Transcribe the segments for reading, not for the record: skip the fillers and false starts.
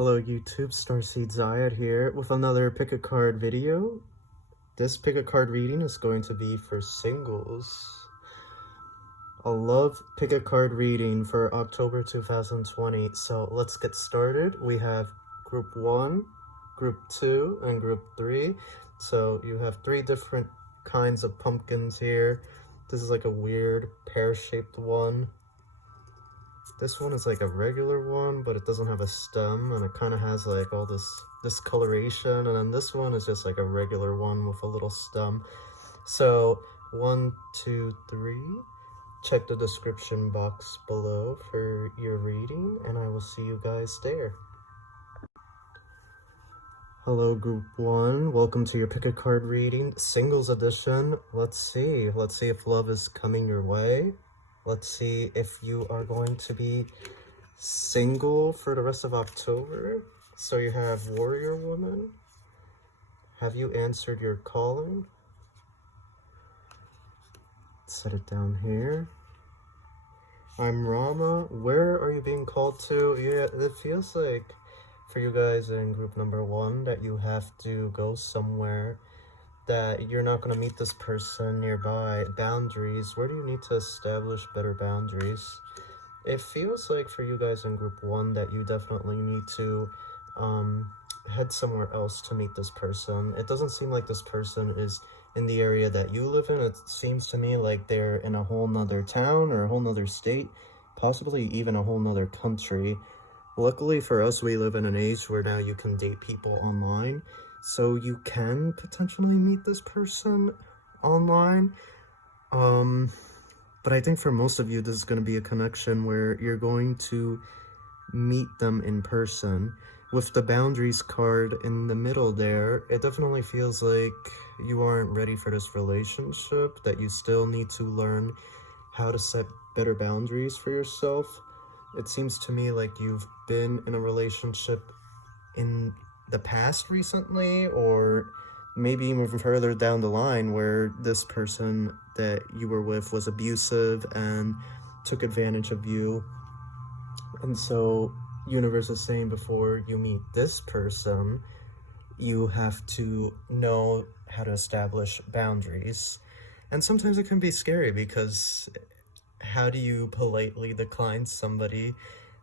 Hello YouTube, Starseed Ziyadd here with another pick a card video. This pick a card reading is going to be for singles. A love pick a card reading for October 2020. So let's get started. We have group 1, group 2, and group 3. So you have 3 different kinds of pumpkins here. This is like a weird pear-shaped one. This one is like a regular one, but it doesn't have a stem, and it kind of has like all this coloration. And then this one is just like a regular one with a little stem. So 1, 2, 3. Check the description box below for your reading, and I will see you guys there. Hello group 1, welcome to your pick a card reading, singles edition. Let's see if love is coming your way. Let's see if you are going to be single for the rest of October. So you have Warrior Woman. Have you answered your calling? Set it down here. I'm Rama. Where are you being called to? Yeah, it feels like for you guys in group number 1 that you have to go somewhere, that you're not going to meet this person nearby. Boundaries. Where do you need to establish better boundaries? It feels like for you guys in group 1 that you definitely need to head somewhere else to meet this person. It doesn't seem like this person is in the area that you live in. It seems to me like they're in a whole nother town or a whole nother state, possibly even a whole nother country. Luckily for us, we live in an age where now you can date people online. So you can potentially meet this person online. But I think for most of you, this is going to be a connection where you're going to meet them in person. With the boundaries card in the middle there, it definitely feels like you aren't ready for this relationship, that you still need to learn how to set better boundaries for yourself. It seems to me like you've been in a relationship in the past recently, or maybe even further down the line, where this person that you were with was abusive and took advantage of you. And so universe is saying before you meet this person, you have to know how to establish boundaries. And sometimes it can be scary, because how do you politely decline somebody?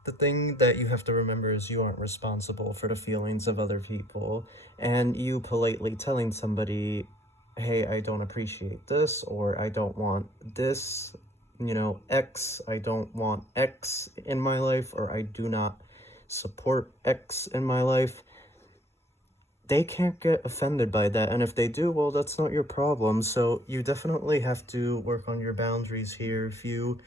The thing that you have to remember is you aren't responsible for the feelings of other people, and you politely telling somebody, hey, I don't appreciate this, or I don't want this, X, I don't want X in my life, or I do not support X in my life. They can't get offended by that, and if they do, well, that's not your problem. So you definitely have to work on your boundaries here if you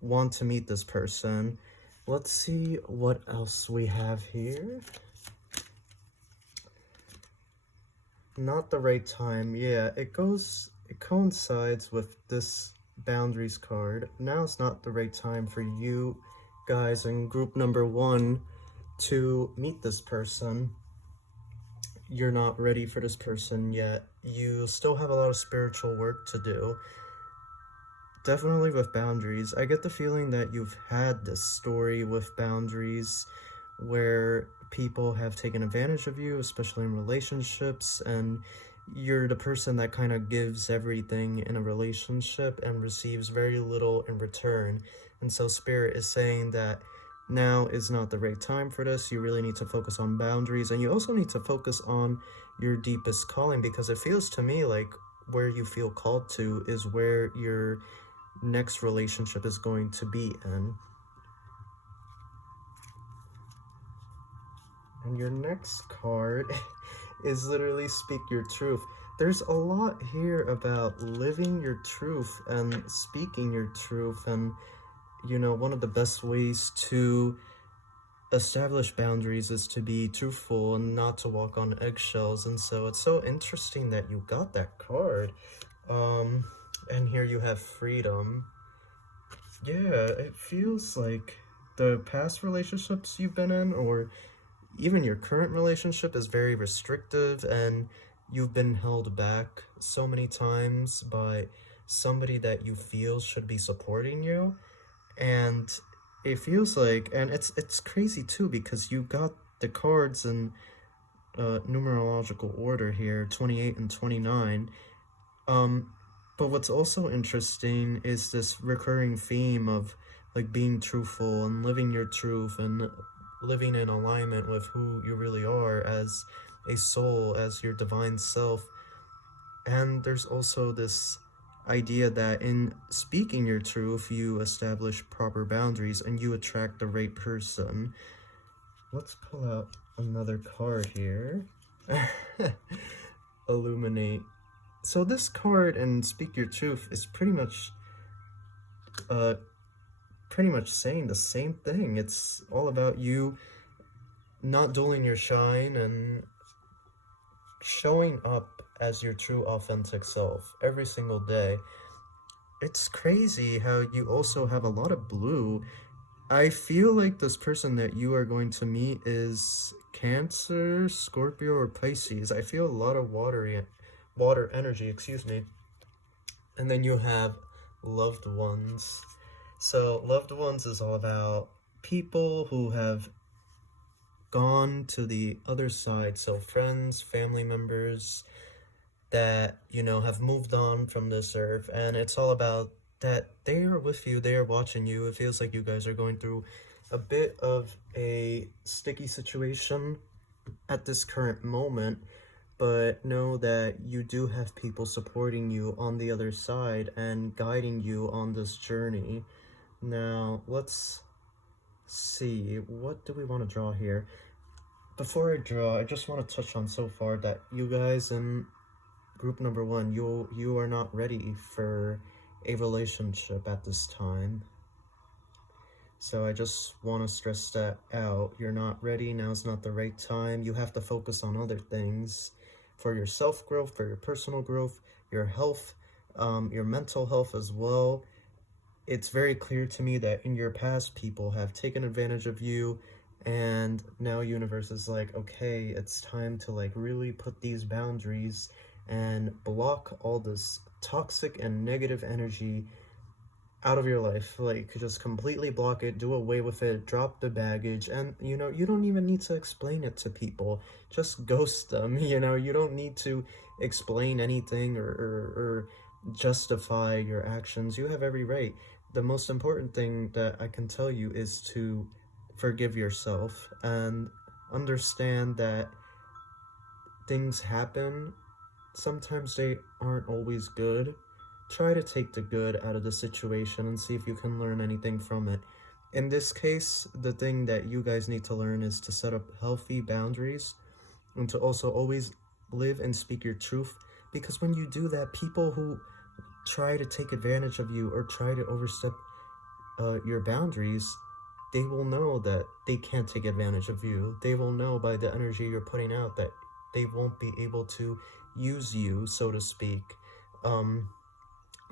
want to meet this person. Let's see what else we have here. Not the right time. Yeah, it coincides with this boundaries card. Now it's not the right time for you guys in group number 1 to meet this person. You're not ready for this person yet. You still have a lot of spiritual work to do. Definitely with boundaries. I get the feeling that you've had this story with boundaries where people have taken advantage of you, especially in relationships, and you're the person that kind of gives everything in a relationship and receives very little in return. And so Spirit is saying that now is not the right time for this. You really need to focus on boundaries, and you also need to focus on your deepest calling, because it feels to me like where you feel called to is where your next relationship is going to be in. And your next card is literally Speak Your Truth. There's a lot here about living your truth and speaking your truth, and one of the best ways to establish boundaries is to be truthful and not to walk on eggshells. And so it's so interesting that you got that card. And here you have freedom. Yeah, it feels like the past relationships you've been in, or even your current relationship, is very restrictive, and you've been held back so many times by somebody that you feel should be supporting you. And it feels like, and it's crazy too, because you got the cards in numerological order here, 28 and 29. Um, but what's also interesting is this recurring theme of like being truthful and living your truth and living in alignment with who you really are as a soul, as your divine self. And there's also this idea that in speaking your truth, you establish proper boundaries and you attract the right person. Let's pull out another card here. Illuminate. So this card in Speak Your Truth is pretty much saying the same thing. It's all about you not dulling your shine and showing up as your true authentic self every single day. It's crazy how you also have a lot of blue. I feel like this person that you are going to meet is Cancer, Scorpio, or Pisces. I feel a lot of water energy, excuse me. And then you have loved ones. So loved ones is all about people who have gone to the other side. So friends, family members that, you know, have moved on from this earth. And it's all about that they are with you, they are watching you. It feels like you guys are going through a bit of a sticky situation at this current moment, but know that you do have people supporting you on the other side and guiding you on this journey. Now, let's see, what do we want to draw here? Before I draw, I just want to touch on so far that you guys in group number 1, you are not ready for a relationship at this time. So I just want to stress that out. You're not ready. Now's not the right time. You have to focus on other things for your self-growth, for your personal growth, your health, your mental health as well. It's very clear to me that in your past, people have taken advantage of you, and now universe is like, okay, it's time to like really put these boundaries and block all this toxic and negative energy out of your life. Like, just completely block it, do away with it, drop the baggage. And you know, you don't even need to explain it to people, just ghost them. You know, you don't need to explain anything or justify your actions. You have every right. The most important thing that I can tell you is to forgive yourself and understand that things happen. Sometimes they aren't always good. Try to take the good out of the situation and see if you can learn anything from it. In this case, the thing that you guys need to learn is to set up healthy boundaries and to also always live and speak your truth. Because when you do that, people who try to take advantage of you or try to overstep your boundaries, they will know that they can't take advantage of you. They will know by the energy you're putting out that they won't be able to use you, so to speak.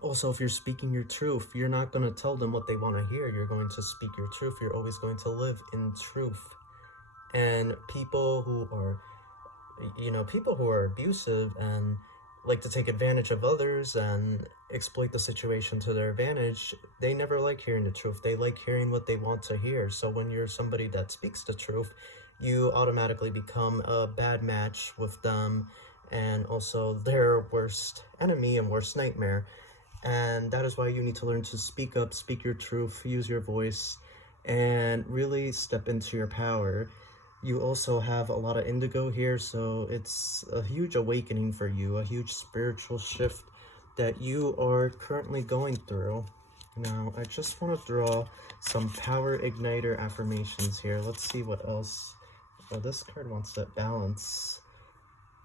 Also, if you're speaking your truth, you're not going to tell them what they want to hear. You're going to speak your truth. You're always going to live in truth. And people who are, people who are abusive and like to take advantage of others and exploit the situation to their advantage, they never like hearing the truth. They like hearing what they want to hear. So when you're somebody that speaks the truth, you automatically become a bad match with them and also their worst enemy and worst nightmare. And that is why you need to learn to speak up, speak your truth, use your voice, and really step into your power. You also have a lot of indigo here, so it's a huge awakening for you, a huge spiritual shift that you are currently going through. Now, I just want to draw some power igniter affirmations here. Let's see what else. Oh, this card wants that balance.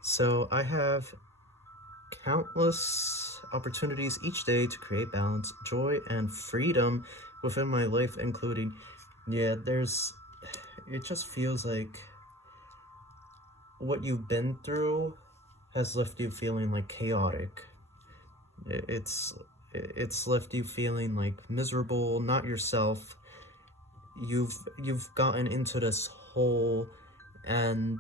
So I have countless opportunities each day to create balance, joy, and freedom within my life, including, it just feels like what you've been through has left you feeling like chaotic. It's left you feeling like miserable, not yourself. You've gotten into this hole, and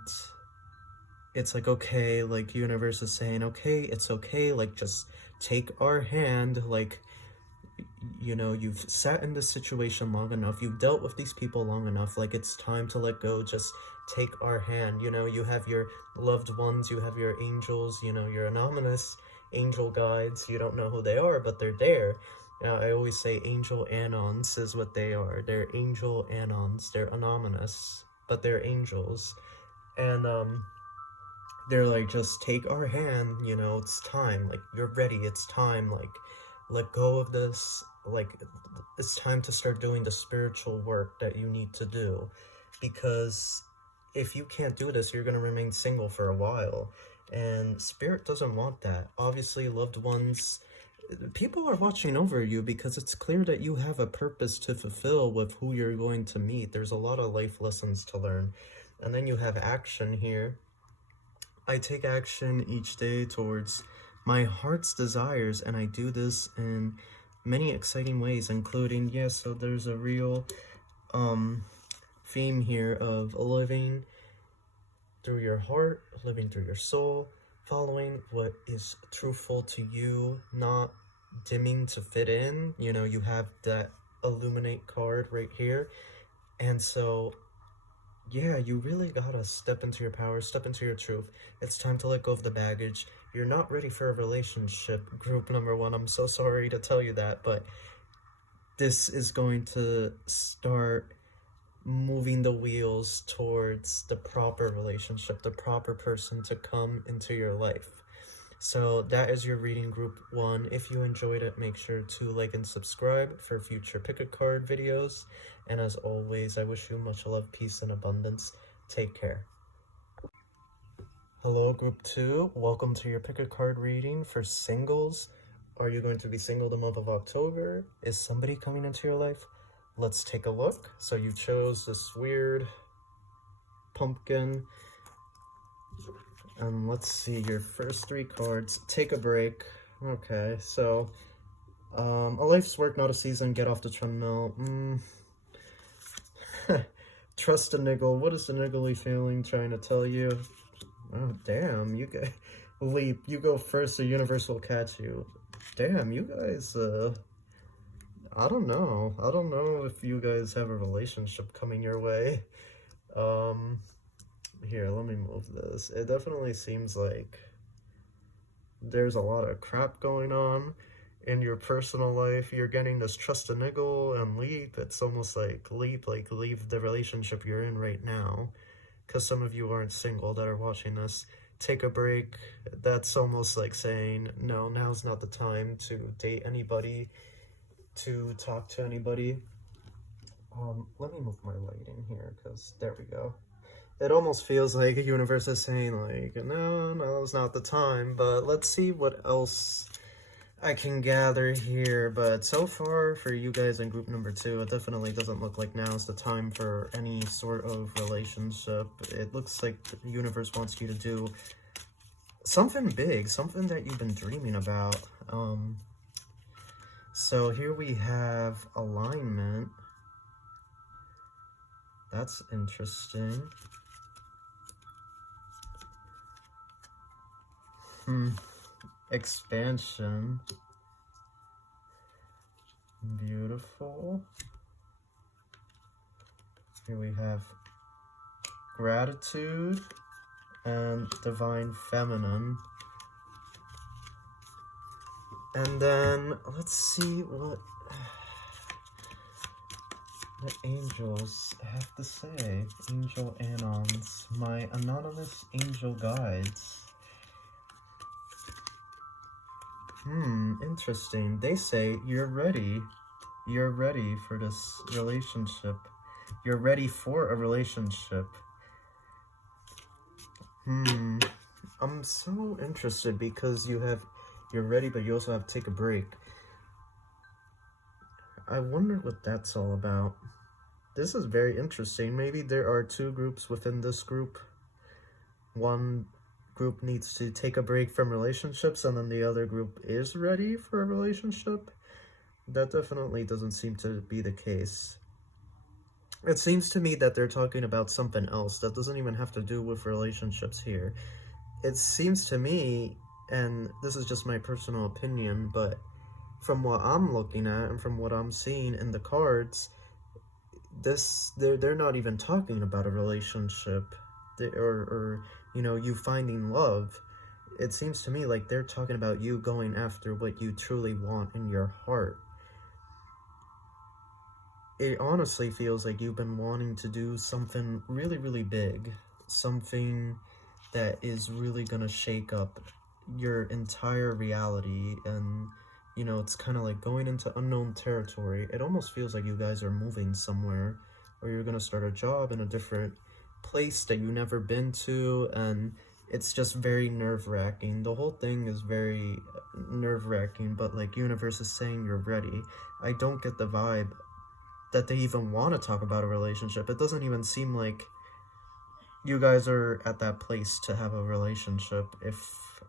it's like, okay, like universe is saying, okay, it's okay, like just take our hand, like you know, you've sat in this situation long enough, you've dealt with these people long enough, like it's time to let go. Just take our hand. You know, you have your loved ones, you have your angels, you know, your anonymous angel guides. You don't know who they are, but they're there. I always say angel anons is what they are. They're angel anons. They're anonymous, but they're angels. And they're like, just take our hand, you know, it's time, like, you're ready, it's time, like, let go of this, like, it's time to start doing the spiritual work that you need to do, because if you can't do this, you're going to remain single for a while, and Spirit doesn't want that. Obviously, loved ones, people are watching over you because it's clear that you have a purpose to fulfill with who you're going to meet. There's a lot of life lessons to learn. And then you have action here. I take action each day towards my heart's desires, and I do this in many exciting ways, including, so there's a real theme here of living through your heart, living through your soul, following what is truthful to you, not dimming to fit in. You know, you have that illuminate card right here, and so yeah, you really gotta step into your power, step into your truth. It's time to let go of the baggage. You're not ready for a relationship, group number 1. I'm so sorry to tell you that, but this is going to start moving the wheels towards the proper relationship, the proper person to come into your life. So that is your reading, group 1. If you enjoyed it, make sure to like and subscribe for future pick a card videos. And as always, I wish you much love, peace, and abundance. Take care. Hello, group 2. Welcome to your pick a card reading for singles. Are you going to be single the month of October? Is somebody coming into your life? Let's take a look. So you chose this weird pumpkin. And let's see your first 3 cards. Take a break. Okay, so a life's work, not a season. Get off the treadmill. Trust a niggle. What is the niggly feeling trying to tell you? Oh, damn, you guys leap. You go first, the universe will catch you. Damn, you guys, I don't know. I don't know if you guys have a relationship coming your way. Here, let me move this. It definitely seems like there's a lot of crap going on in your personal life. You're getting this trust a niggle and leap. It's almost like leap, like leave the relationship you're in right now. Because some of you aren't single that are watching this. Take a break. That's almost like saying, no, now's not the time to date anybody, to talk to anybody. Let me move my lighting here, because there we go. It almost feels like the universe is saying, like, no, now's not the time, but let's see what else I can gather here. But so far, for you guys in group number 2, it definitely doesn't look like now's the time for any sort of relationship. It looks like the universe wants you to do something big, something that you've been dreaming about. So here we have alignment. That's interesting. Expansion. Beautiful. Here we have gratitude and divine feminine. And then let's see what the angels have to say. Angel anons, my anonymous angel guides. Interesting. They say you're ready. You're ready for this relationship. You're ready for a relationship. I'm so interested because you're ready, but you also have to take a break. I wonder what that's all about. This is very interesting. Maybe there are 2 groups within this group. One group needs to take a break from relationships, and then the other group is ready for a relationship. That definitely doesn't seem to be the case. It seems to me that they're talking about something else that doesn't even have to do with relationships here. It seems to me, and this is just my personal opinion, but from what I'm looking at and from what I'm seeing in the cards, they're not even talking about a relationship, or you know, you finding love. It seems to me like they're talking about you going after what you truly want in your heart. It honestly feels like you've been wanting to do something really, really big, something that is really gonna shake up your entire reality. And you know, it's kind of like going into unknown territory. It almost feels like you guys are moving somewhere, or you're gonna start a job in a different place that you've never been to, and it's just very nerve-wracking. The whole thing is very nerve-wracking, but like, universe is saying you're ready. I don't get the vibe that they even want to talk about a relationship. It doesn't even seem like you guys are at that place to have a relationship, if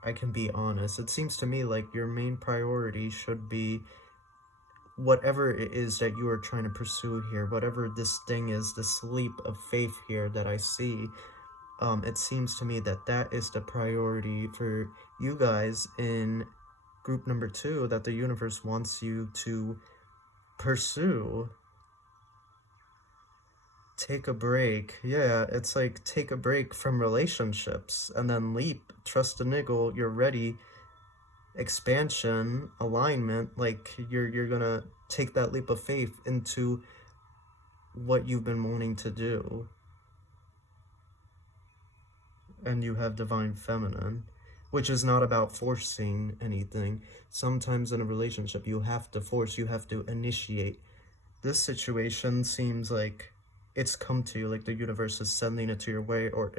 I can be honest. It seems to me like your main priority should be whatever it is that you are trying to pursue here, whatever this thing is, this leap of faith here that I see. It seems to me that that is the priority for you guys in group number 2, that the universe wants you to pursue. Take a break. Yeah, it's like take a break from relationships and then leap, trust a niggle, you're ready, expansion, alignment. Like you're gonna take that leap of faith into what you've been wanting to do. And you have divine feminine, which is not about forcing anything. Sometimes in a relationship you have to force, you have to initiate. This situation seems like it's come to you, like the universe is sending it to your way, or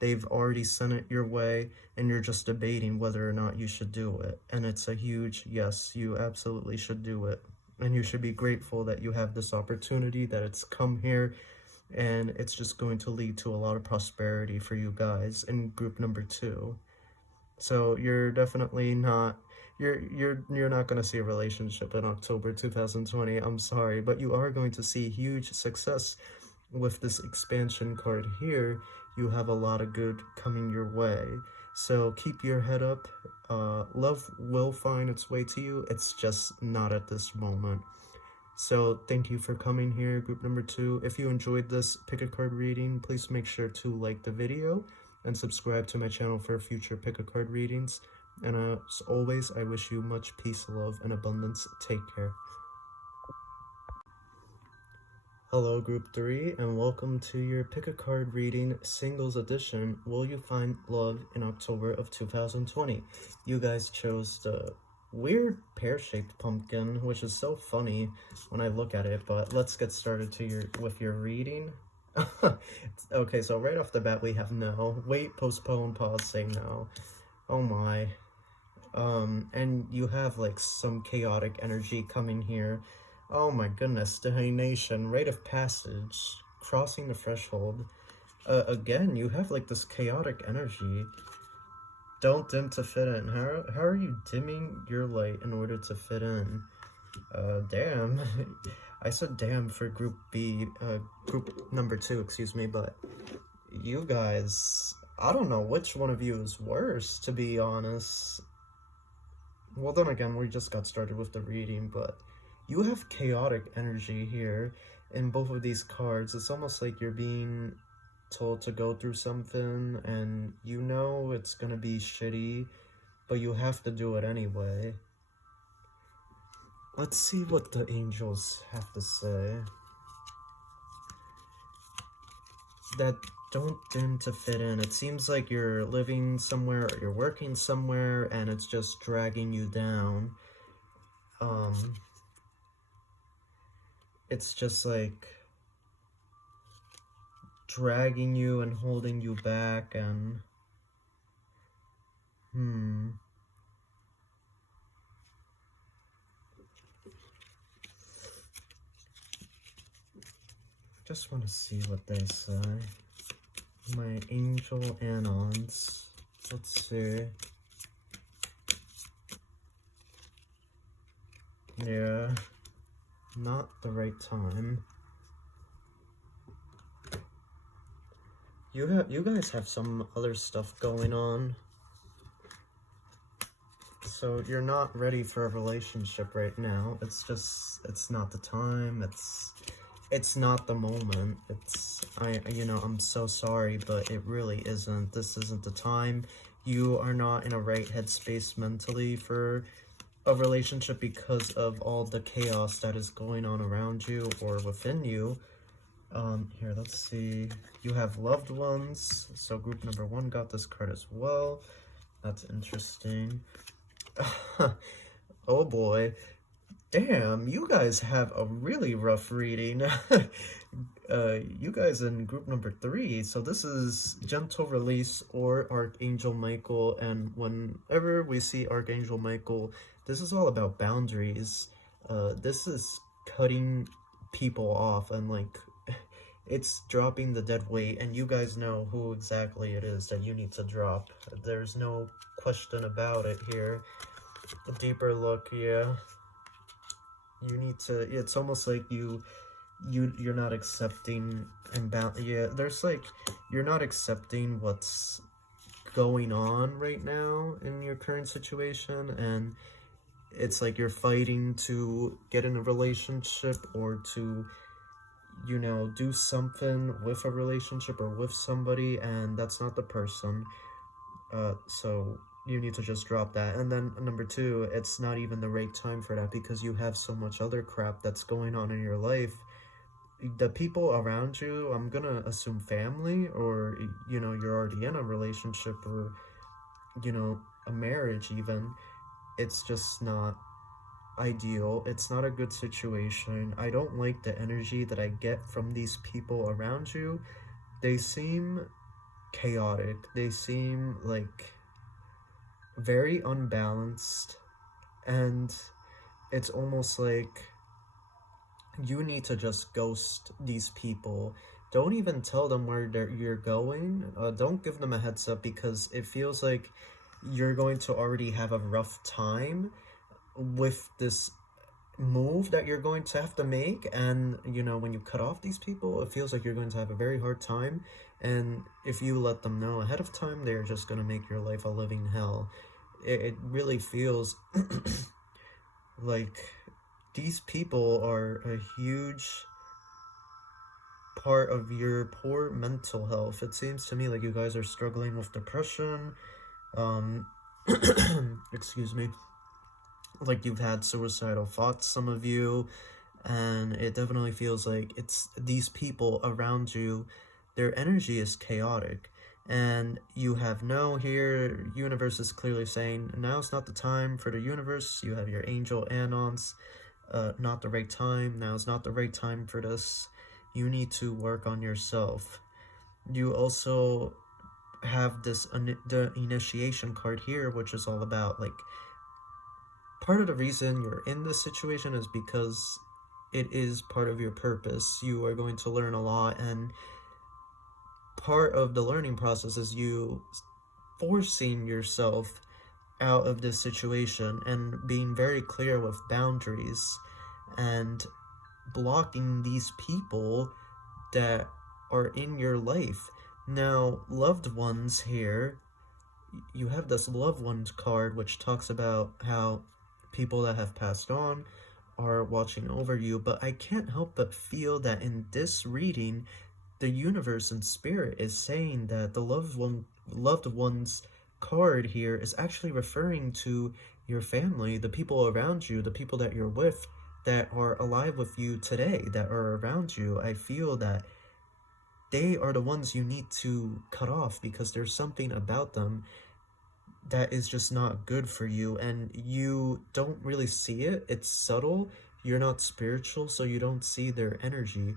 they've already sent it your way, and you're just debating whether or not you should do it. And it's a huge yes, you absolutely should do it. And you should be grateful that you have this opportunity, that it's come here, and it's just going to lead to a lot of prosperity for you guys in group number 2. So you're definitely not, you're not going to see a relationship in October 2020. I'm sorry, but you are going to see huge success with this expansion card here. You have a lot of good coming your way. So keep your head up. Love will find its way to you. It's just not at this moment. So thank you for coming here, group number 2. If you enjoyed this pick a card reading, please make sure to like the video and subscribe to my channel for future pick a card readings. And as always, I wish you much peace, love, and abundance. Take care. Hello, group 3, and welcome to your pick a card reading singles edition. Will you find love in October of 2020? You guys chose the weird pear-shaped pumpkin, which is so funny when I look at it. But let's get started with your reading. Okay, so right off the bat we have no. Wait, postpone, pause, say no. Oh my. And you have like some chaotic energy coming here. Oh my goodness, divination, rite of passage, crossing the threshold. Again, you have like this chaotic energy. Don't dim to fit in. How are you dimming your light in order to fit in? Damn. I said damn for group B, group number 2, excuse me, but you guys, I don't know which one of you is worse, to be honest. Well, then again, we just got started with the reading, but you have chaotic energy here in both of these cards. It's almost like you're being told to go through something, and you know it's gonna be shitty, but you have to do it anyway. Let's see what the angels have to say. That don't dim to fit in. It seems like you're living somewhere or you're working somewhere and it's just dragging you down. It's just like dragging you and holding you back, and just want to see what they say. My angel anons. Let's see. Yeah, not the right time. You guys have some other stuff going on. So you're not ready for a relationship right now. It's not the time. It's not the moment. I'm so sorry, but it really isn't. This isn't the time. You are not in a right headspace mentally for a relationship because of all the chaos that is going on around you or within you. Here, let's see. You have loved ones. So group number 1 got this card as well. That's interesting. Oh boy. Damn, you guys have a really rough reading. You guys in group number 3. So this is Gentle Release or Archangel Michael. And whenever we see Archangel Michael, this is all about boundaries. This is cutting people off and like it's dropping the dead weight, and you guys know who exactly it is that you need to drop. There's no question about it here. A deeper look, yeah. You need to, it's almost like you're not accepting there's like, you're not accepting what's going on right now in your current situation, and it's like you're fighting to get in a relationship or to, do something with a relationship or with somebody, and that's not the person. So you need to just drop that. And then number 2, it's not even the right time for that because you have so much other crap that's going on in your life. The people around you, I'm gonna assume family, or you're already in a relationship, or a marriage even. It's just not ideal. It's not a good situation. I don't like the energy that I get from these people around you. They seem chaotic. They seem like very unbalanced, and it's almost like you need to just ghost these people. Don't even tell them where you're going. Don't give them a heads up, because it feels like you're going to already have a rough time with this move that you're going to have to make. And when you cut off these people, it feels like you're going to have a very hard time, and if you let them know ahead of time, they're just going to make your life a living hell. It really feels like these people are a huge part of your poor mental health. It seems to me like you guys are struggling with depression, excuse me, like you've had suicidal thoughts, some of you, and it definitely feels like it's these people around you, their energy is chaotic. And you have here, universe is clearly saying, now's not the time for the universe. You have your angel Anons, not the right time. Now's not the right time for this. You need to work on yourself. You also have the initiation card here, which is all about like, part of the reason you're in this situation is because it is part of your purpose. You are going to learn a lot, and part of the learning process is you forcing yourself out of this situation and being very clear with boundaries and blocking these people that are in your life. Now, loved ones here, you have this loved ones card, which talks about how people that have passed on are watching over you, but I can't help but feel that in this reading, the universe and spirit is saying that the loved ones card here is actually referring to your family, the people around you, the people that you're with, that are alive with you today, that are around you. I feel that they are the ones you need to cut off, because there's something about them that is just not good for you, and you don't really see it. It's subtle. You're not spiritual, so you don't see their energy,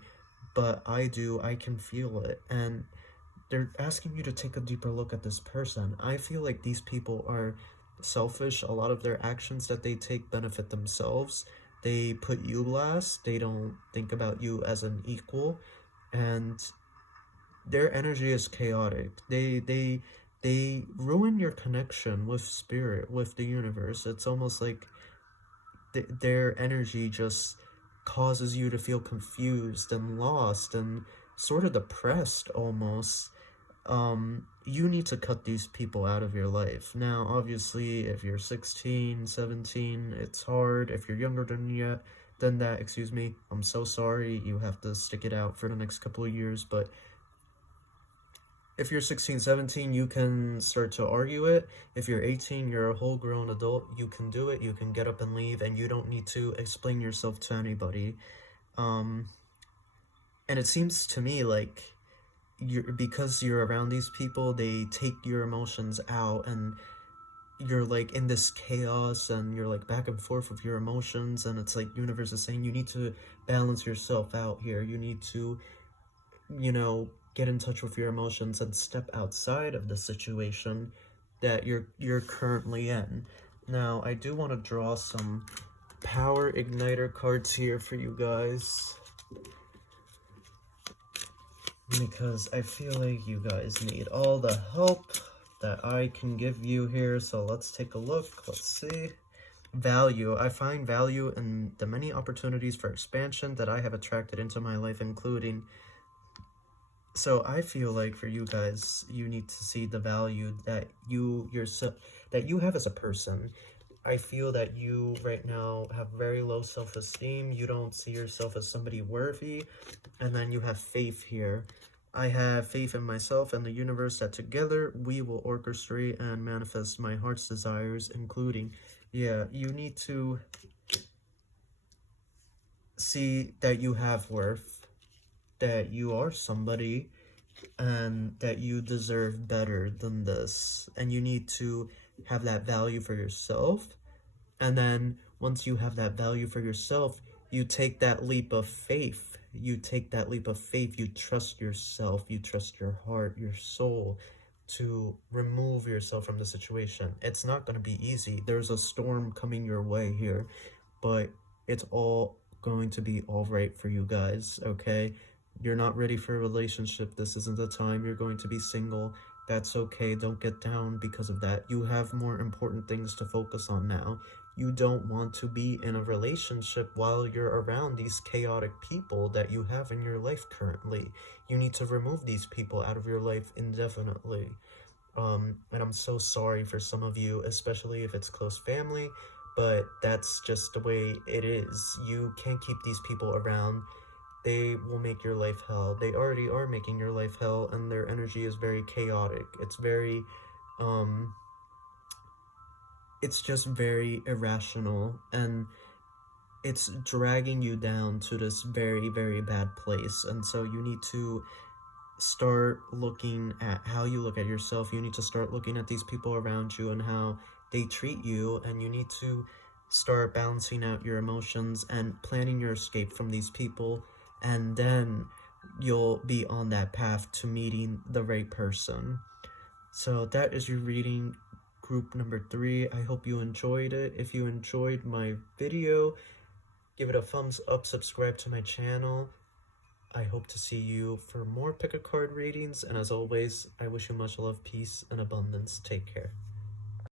but I do. I can feel it, and they're asking you to take a deeper look at this person. I feel like these people are selfish. A lot of their actions that they take benefit themselves. They put you last. They don't think about you as an equal, and their energy is chaotic. They ruin your connection with spirit, with the universe. It's almost like their energy just causes you to feel confused and lost and sort of depressed almost. you need to cut these people out of your life. Now, obviously, if you're 16, 17, it's hard. If you're younger than that, excuse me, I'm so sorry. You have to stick it out for the next couple of years. But if you're 16, 17, you can start to argue it. If you're 18, you're a whole grown adult, you can do it. You can get up and leave, and you don't need to explain yourself to anybody. And it seems to me like because you're around these people, they take your emotions out, and you're like in this chaos, and you're like back and forth with your emotions, and it's like universe is saying you need to balance yourself out here. You need to, you know, get in touch with your emotions and step outside of the situation that you're currently in. Now, I do want to draw some power igniter cards here for you guys, because I feel like you guys need all the help that I can give you here. So let's take a look. Let's see. Value. I find value in the many opportunities for expansion that I have attracted into my life, including... So I feel like for you guys, you need to see the value that you have as a person. I feel that you right now have very low self-esteem. You don't see yourself as somebody worthy. And then you have faith here. I have faith in myself and the universe that together we will orchestrate and manifest my heart's desires, including, yeah, you need to see that you have worth, that you are somebody, and that you deserve better than this. And you need to have that value for yourself. And then once you have that value for yourself, you take that leap of faith. You take that leap of faith. You trust yourself. You trust your heart, your soul, to remove yourself from the situation. It's not going to be easy. There's a storm coming your way here, but it's all going to be all right for you guys, okay? You're not ready for a relationship. This isn't the time. You're going to be single. That's okay. Don't get down because of that. You have more important things to focus on now. You don't want to be in a relationship while you're around these chaotic people that you have in your life currently. You need to remove these people out of your life indefinitely. And I'm so sorry for some of you, especially if it's close family, but that's just the way it is. You can't keep these people around. They will make your life hell. They already are making your life hell, and their energy is very chaotic. It's very, it's just very irrational, and it's dragging you down to this very, very bad place. And so you need to start looking at how you look at yourself. You need to start looking at these people around you and how they treat you, and you need to start balancing out your emotions and planning your escape from these people, and then you'll be on that path to meeting the right person. So that is your reading, group number 3. I hope you enjoyed it. If you enjoyed my video, give it a thumbs up, subscribe to my channel. I hope to see you for more pick a card readings, and as always, I wish you much love, peace, and abundance. Take care.